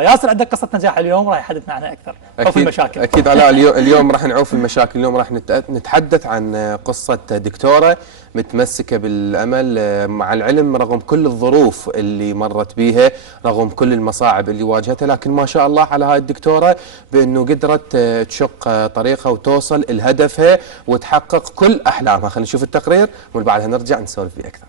ياسر عندك قصة نجاح اليوم راح يحدثنا عنها أكثر. عوف المشاكل. أكيد علاء، اليوم راح نعوف المشاكل. اليوم راح نتحدث عن قصة دكتورة متمسكة بالأمل مع العلم رغم كل الظروف اللي مرت بيها، رغم كل المصاعب اللي واجهتها، لكن ما شاء الله على هاي الدكتورة بأنه قدرت تشق طريقها وتوصل لهدفها وتحقق كل أحلامها. خلينا نشوف التقرير ومن بعدها نرجع نسولف فيه أكثر.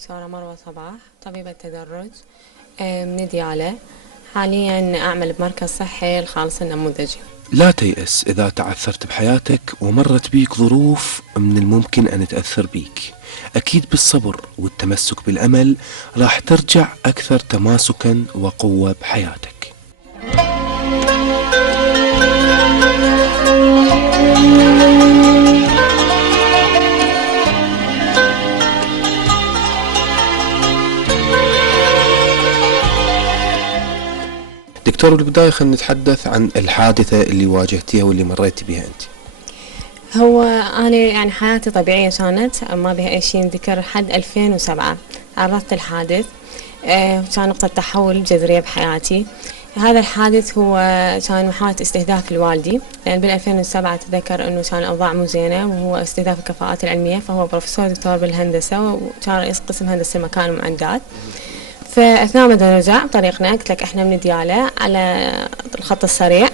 دكتورة مروة صباح، طبيبة تدرج من ديالى. حاليا أعمل بمركز صحي الخالص النموذجي. لا تيأس إذا تعثرت بحياتك ومرت بيك ظروف من الممكن أن تأثر بيك. أكيد بالصبر والتمسك بالأمل راح ترجع أكثر تماسكا وقوة بحياتك. دكتور، بالبداية خلينا نتحدث عن الحادثة اللي واجهتيها واللي مريتي بها أنت. هو أنا يعني حياتي طبيعية كانت، ما بها أي شيء ذكر لحد 2007 تعرضت لحادث كان نقطة تحول جذرية بحياتي. هذا الحادث هو كان محاولة استهداف لوالدي، لأن بال 2007 أتذكر أنه كان الأوضاع مو زينة وهو استهداف الكفاءات العلمية، فهو بروفيسور دكتور بالهندسة وكان رئيس قسم هندسة مكان ومعدات. فأثناء ما نرجع طريقنا قلت لك احنا من ديالى على الخط السريع،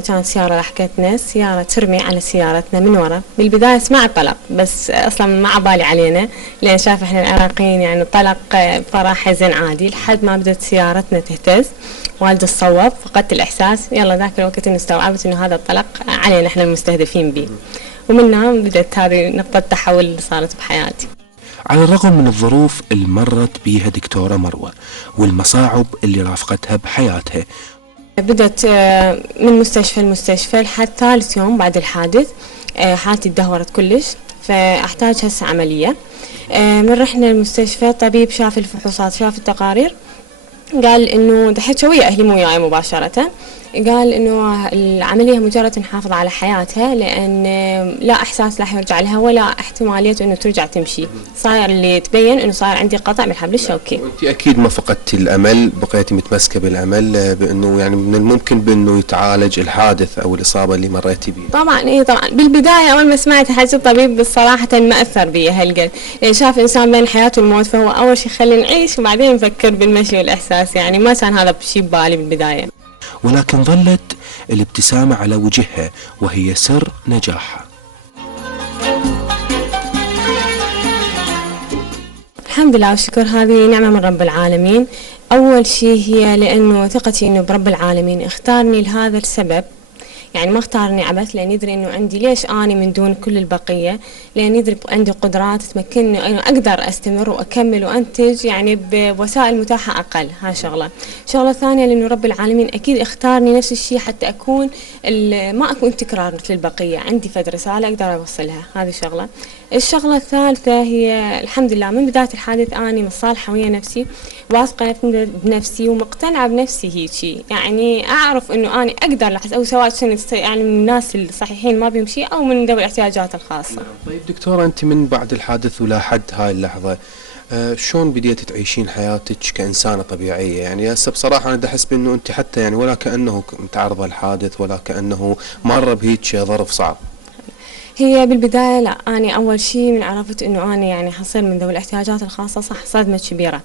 كانت سيارة لحقتنا، سيارة ترمي على سيارتنا من ورا. بالبداية سمع الطلق بس أصلا ما عبالي علينا، لأن شاف احنا العراقيين يعني الطلق فرح حزن عادي، لحد ما بدت سيارتنا تهتز. والدي صوب، فقدت الإحساس. يلا ذاك الوقت إني استوعبت إنه هذا الطلق علينا احنا المستهدفين به، ومنها بدت هذه نقطة تحول اللي صارت بحياتي. على الرغم من الظروف اللي مرت بيها دكتورة مروة والمصاعب اللي رافقتها بحياتها، بدأت من مستشفى لمستشفى لحد ثالث يوم بعد الحادث حالتي تدهورت كلش، فأحتاج هسه عملية. من رحنا المستشفى طبيب شاف الفحوصات، شاف التقارير، قال إنه دحين شوية أهلي مو وياي مباشرة، قال إنه العملية مجرد نحافظ على حياتها، لأن لا إحساس راح يرجع لها ولا احتمالية إنه ترجع تمشي. صاير اللي تبين إنه صار عندي قطع من الحبل الشوكي. وأنت أكيد ما فقدتي الأمل، بقيتي متمسكة بالأمل بأنه يعني من الممكن بأنه يتعالج الحادث أو الإصابة اللي مريتي بها. طبعا إيه طبعا. بالبداية أول ما سمعت حاجة الطبيب بالصراحة ما أثر بي هالقد، لأن شاف إنسان بين الحياة والموت، فهو أول شيء خلينا نعيش وبعدين نفكر بالمشي والإحساس. يعني ما كان هذا بشي ببالي بالبداية، ولكن ظلت الابتسامة على وجهها وهي سر نجاحها. الحمد لله والشكر، هذه نعمة من رب العالمين. أول شيء هي لأنه ثقتي إنه برب العالمين اختارني لهذا السبب، يعني ما اختارني عبث، لأن يدري إنه عندي ليش أنا من دون كل البقية، لأن يدري عندي قدرات تمكنني إنه أقدر أستمر وأكمل وأنتج يعني بوسائل متاحة أقل. هاي شغلة ثانية، لأنه رب العالمين أكيد اختارني نفس الشيء حتى أكون ما أكون تكرار مثل البقية، عندي فد رسالة أقدر أوصلها. هذه شغلة. الشغلة الثالثة هي الحمد لله من بداية الحادث أنا مصالحة ويا نفسي، واثقة بنفسي ومقتنعة بنفسي هيجي، يعني أعرف إنه أنا أقدر أو سواء كنت يعني من الناس الصحيحين ما بيمشي أو من ذوي الاحتياجات الخاصة. طيب دكتورة، أنت من بعد الحادث ولحد هاي اللحظة شلون بديتي تعيشين حياتك كإنسانة طبيعية؟ يعني هسه بصراحة أنا أحس بأنه أنت حتى يعني ولا كأنه متعرضة للحادث ولا كأنه مر بهيك ظرف صعب. هي بالبداية لا، أنا أول شيء من عرفت إنه أنا يعني حصير من ذوي الاحتياجات الخاصة، صح صدمة كبيرة،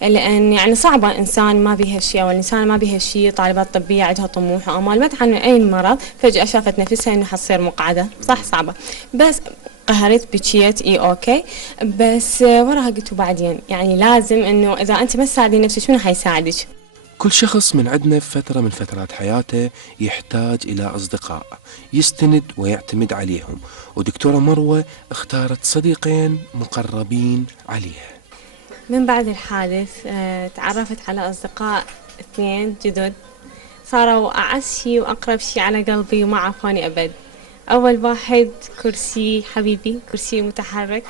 لأن يعني صعبة إنسان ما بيها شيء أو الإنسان ما بيها شيء، طالبات طبية عندها طموح وآمال ما تعاني من أي مرض، فجأة شافت نفسها إنه حتصير مقعدة، صح صعبة، بس قهرت بكيت أوكي، بس وراها قلت وبعدين يعني لازم إنه إذا أنت ما تساعدين نفسك منو حيساعدك؟ كل شخص من عندنا في فترة من فترات حياته يحتاج إلى أصدقاء يستند ويعتمد عليهم، ودكتورة مروة اختارت صديقين مقربين عليها. من بعد الحادث تعرفت على أصدقاء اثنين جدد صاروا أعز شي وأقرب شي على قلبي وما عرفوني أبد. أول واحد كرسي حبيبي، كرسي متحرك،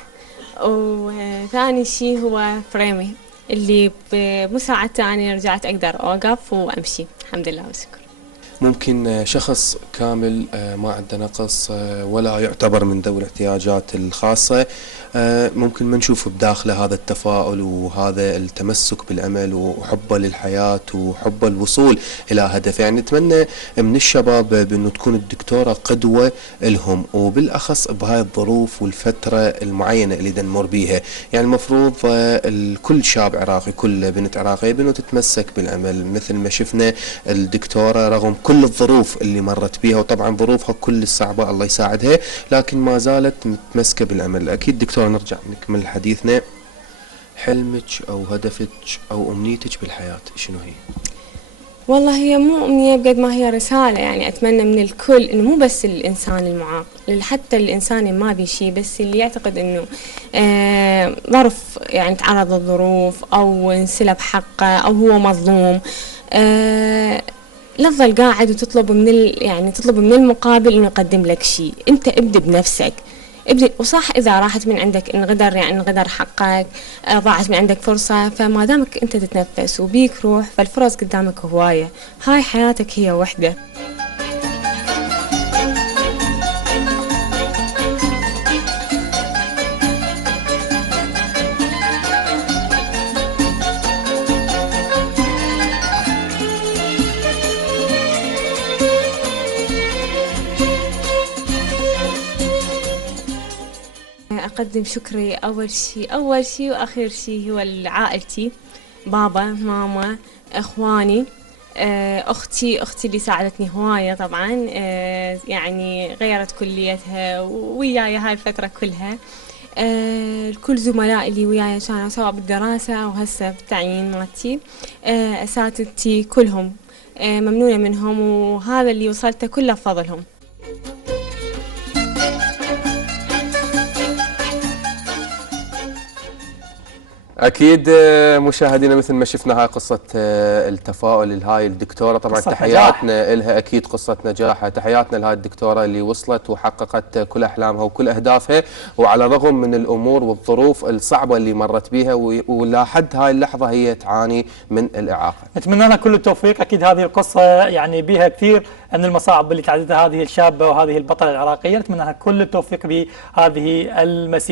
وثاني شي هو فريمي اللي بمساعدته أنا رجعت أقدر أوقف وأمشي الحمد لله والشكر. ممكن شخص كامل ما عنده نقص ولا يعتبر من ذوي الاحتياجات الخاصة، ممكن ما نشوف بداخله هذا التفاؤل وهذا التمسك بالأمل وحبه للحياة وحبه الوصول إلى هدف. يعني نتمنى من الشباب بأنه تكون الدكتورة قدوة لهم، وبالأخص بهاي الظروف والفترة المعينة اللي نمر بيها. يعني المفروض كل شاب عراقي، كل بنت عراقية بأنه تتمسك بالأمل مثل ما شفنا الدكتورة رغم كل الظروف اللي مرت بيها، وطبعا ظروفها كل الصعبة الله يساعدها، لكن ما زالت متمسكة بالأمل. أكيد دكتورة نرجع نكمل حديثنا. حلمك أو هدفك أو أمنيتك بالحياة شنو هي؟ والله هي مو أمنية بقد ما هي رسالة، يعني أتمنى من الكل إنه مو بس الإنسان المعاق، حتى الإنسان اللي ما بي شي، بس اللي يعتقد إنه ظرف يعني تعرض للظروف أو انسلب حقه أو هو مظلوم، لا تظل قاعد وتطلب يعني تطلب من المقابل إنه يقدم لك شيء. أنت ابدأ بنفسك، ابدأ. وصح إذا راحت من عندك انغدر، يعني انغدر حقك، ضاعت من عندك فرصة، فما دامك أنت تتنفس وبيك روح فالفرص قدامك هواية. هاي حياتك هي وحدة. أقدم شكري أول شي وآخر شي هو لعائلتي، بابا، ماما، إخواني، أختي اللي ساعدتني هواية طبعا، يعني غيرت كليتها وياي هاي الفترة كلها، كل زملائي اللي وياي كانوا سواء بالدراسة أو هسه بالتعيين مالتي، أساتذتي كلهم ممنونة منهم، وهذا اللي وصلته كله بفضلهم. أكيد مشاهدينا مثل ما شفنا هاي قصة التفاؤل لهاي الدكتورة، طبعا تحياتنا لها، أكيد قصة نجاح، تحياتنا لهاي الدكتورة اللي وصلت وحققت كل أحلامها وكل أهدافها، وعلى الرغم من الأمور والظروف الصعبة اللي مرت بيها ولا حد هاي اللحظة هي تعاني من الإعاقة. نتمنى لها كل التوفيق. أكيد هذه القصة يعني بها كثير من المصاعب اللي تعدتها هذه الشابة وهذه البطلة العراقية، نتمنى لها كل التوفيق بهذه المسيرة.